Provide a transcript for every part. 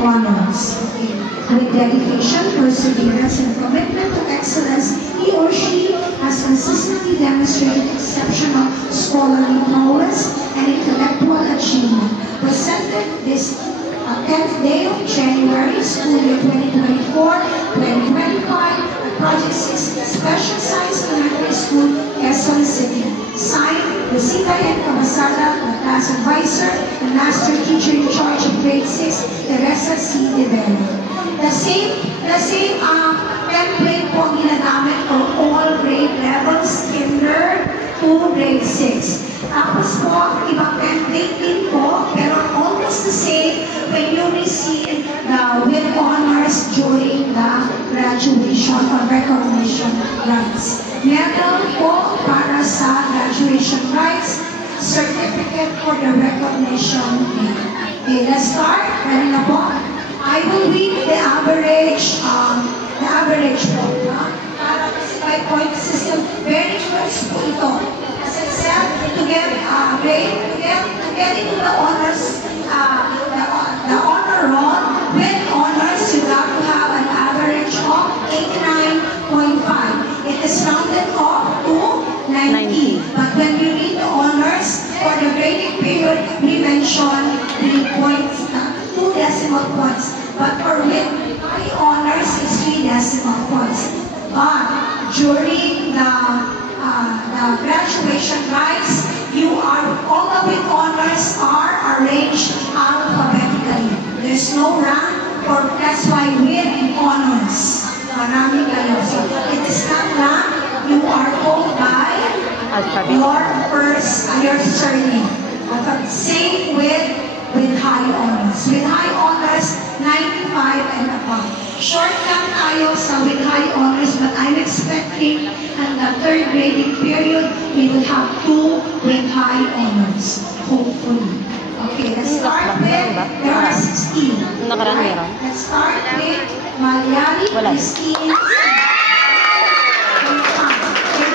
honors. With dedication, perseverance, and commitment to excellence, he or she has consistently demonstrated exceptional scholarly prowess and intellectual achievement. Presented this 10th day of January, school year 2024-2025 at Project 6 Special Science Elementary School, Quezon City. Signed, Rosita N. Cabasada, the class advisor, and master teacher in charge of grade 6, Teresa C. Devero. The same template po ginagamit for all grade levels, kinder to grade 6. Tapos po, ibang template din po, pero almost the same when you receive the with honors during the graduation or recognition rites. Medal po para sa graduation rites, certificate for the recognition day. Okay, let's start. Ready na po? I will read the average po. Para kasi 5-point system, very close po ito. As I said, to get into the honors, the honor roll, with honors, you have to have an average of 89.5. It is rounded off to 90. But when we read the honors, for the grading period, we mention 3 points, 2 decimal points. But for with high honors, it's 3 decimal points. But during the graduation rites, all the with honors are arranged alphabetically. There's no rank, that's why with honors. Marami kayo. So it is not rank, you are called by your surname. Same with high honors. With high honors, 95 and above. Short lang tayo sa with high honors, but I'm expecting in the 3rd grading period, we will have 2 with high honors, hopefully. Okay, let's start with, there are 16. Okay, let's start with Malyari Christine.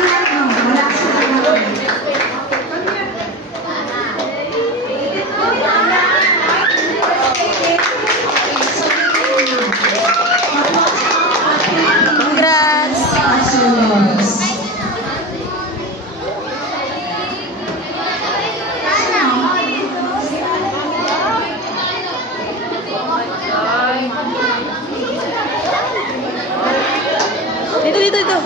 Wala sila naman. Dito.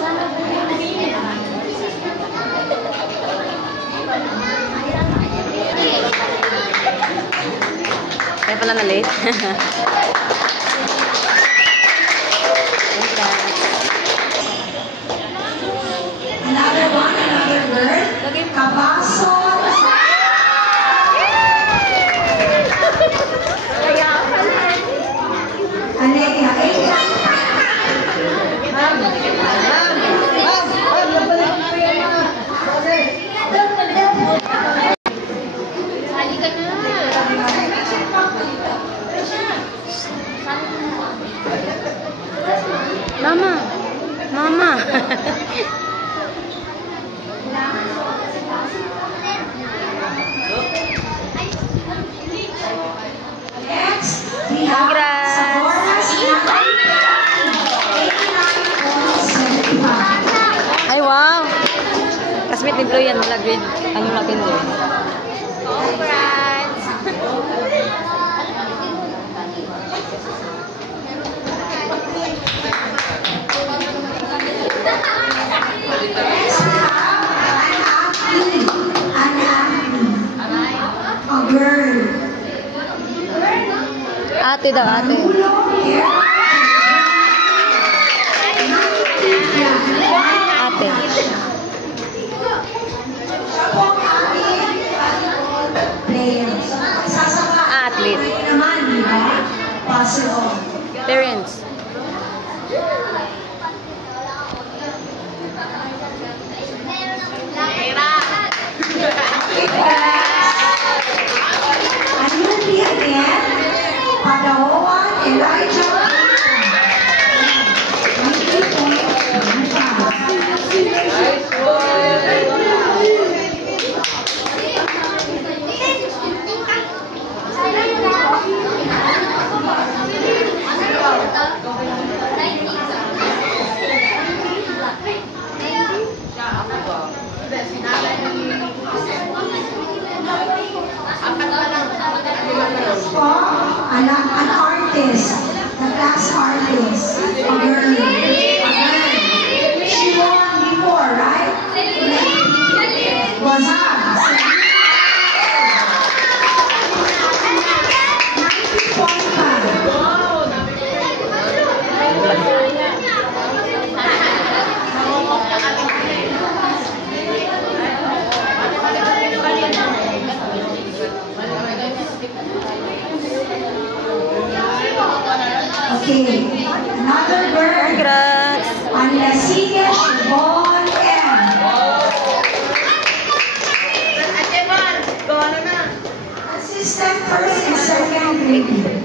Kaya pala na late. Another girl. Kabaso. Mama. Ay, wow! Kasmit ni Blue yan. Malagrid. Ano natin doon? Congrats! A girl. Ate daw, ate. Ate. Athlete. Parents. an artist, the class artist, a girl. She won before, right? Was that? 90.5. Okay, another girl. Congrats! Anlasia Shibon M. Assistant first and second grade.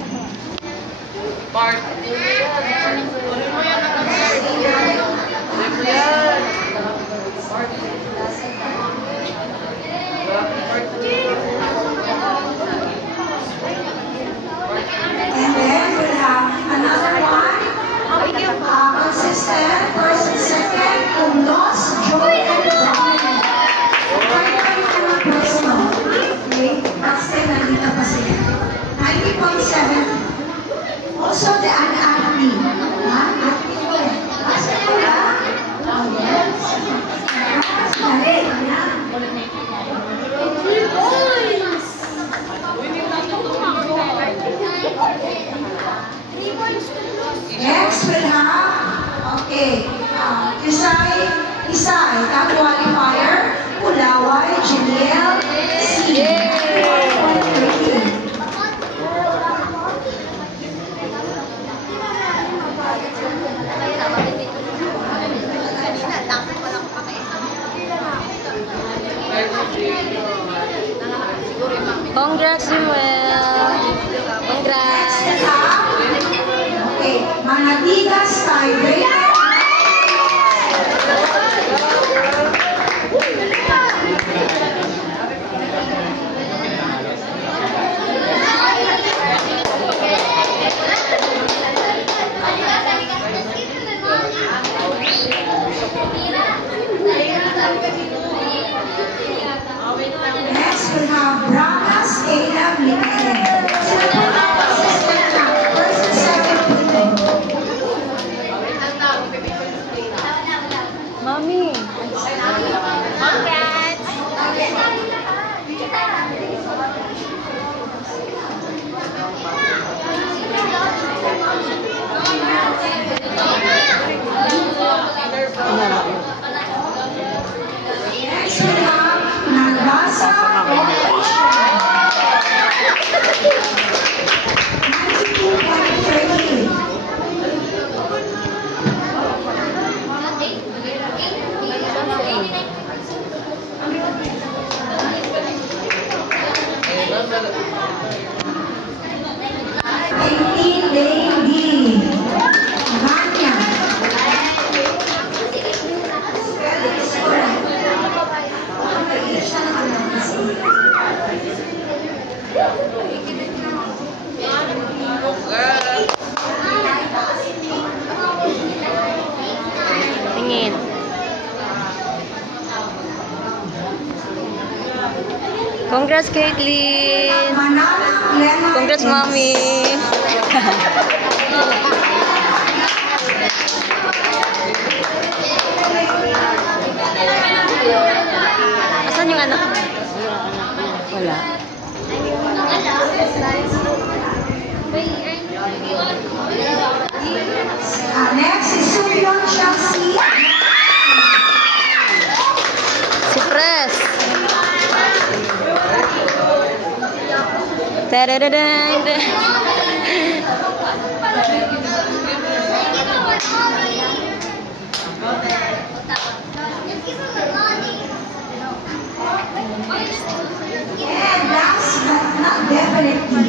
And then we have another one, consistent, first and second, who lost Joy and Brian. Kaya yung mga personal. Okay, that's still nandito pa sila. 90.7. Also the unactive. Active ulit. Basta ko lang. Oh, yes. Dali, yan. Next we'll have, okay, Isay, top qualifier, Ulaway, Janiel, C. Congrats, Noel! Congrats! Okay, Manatigas, tiebreaker. Next, we have Branas, Kayla, Mikael. Sila po ang assistant na first and second grade. Mami! Next, we have Nagasa, Orange. 92.38. Tingin. Congrats, Caitlin! Congrats, Mami! Asan yung anak? Wala. Next is Suyon Chelsea. Si Pres! Tadadadang! And last but not definitely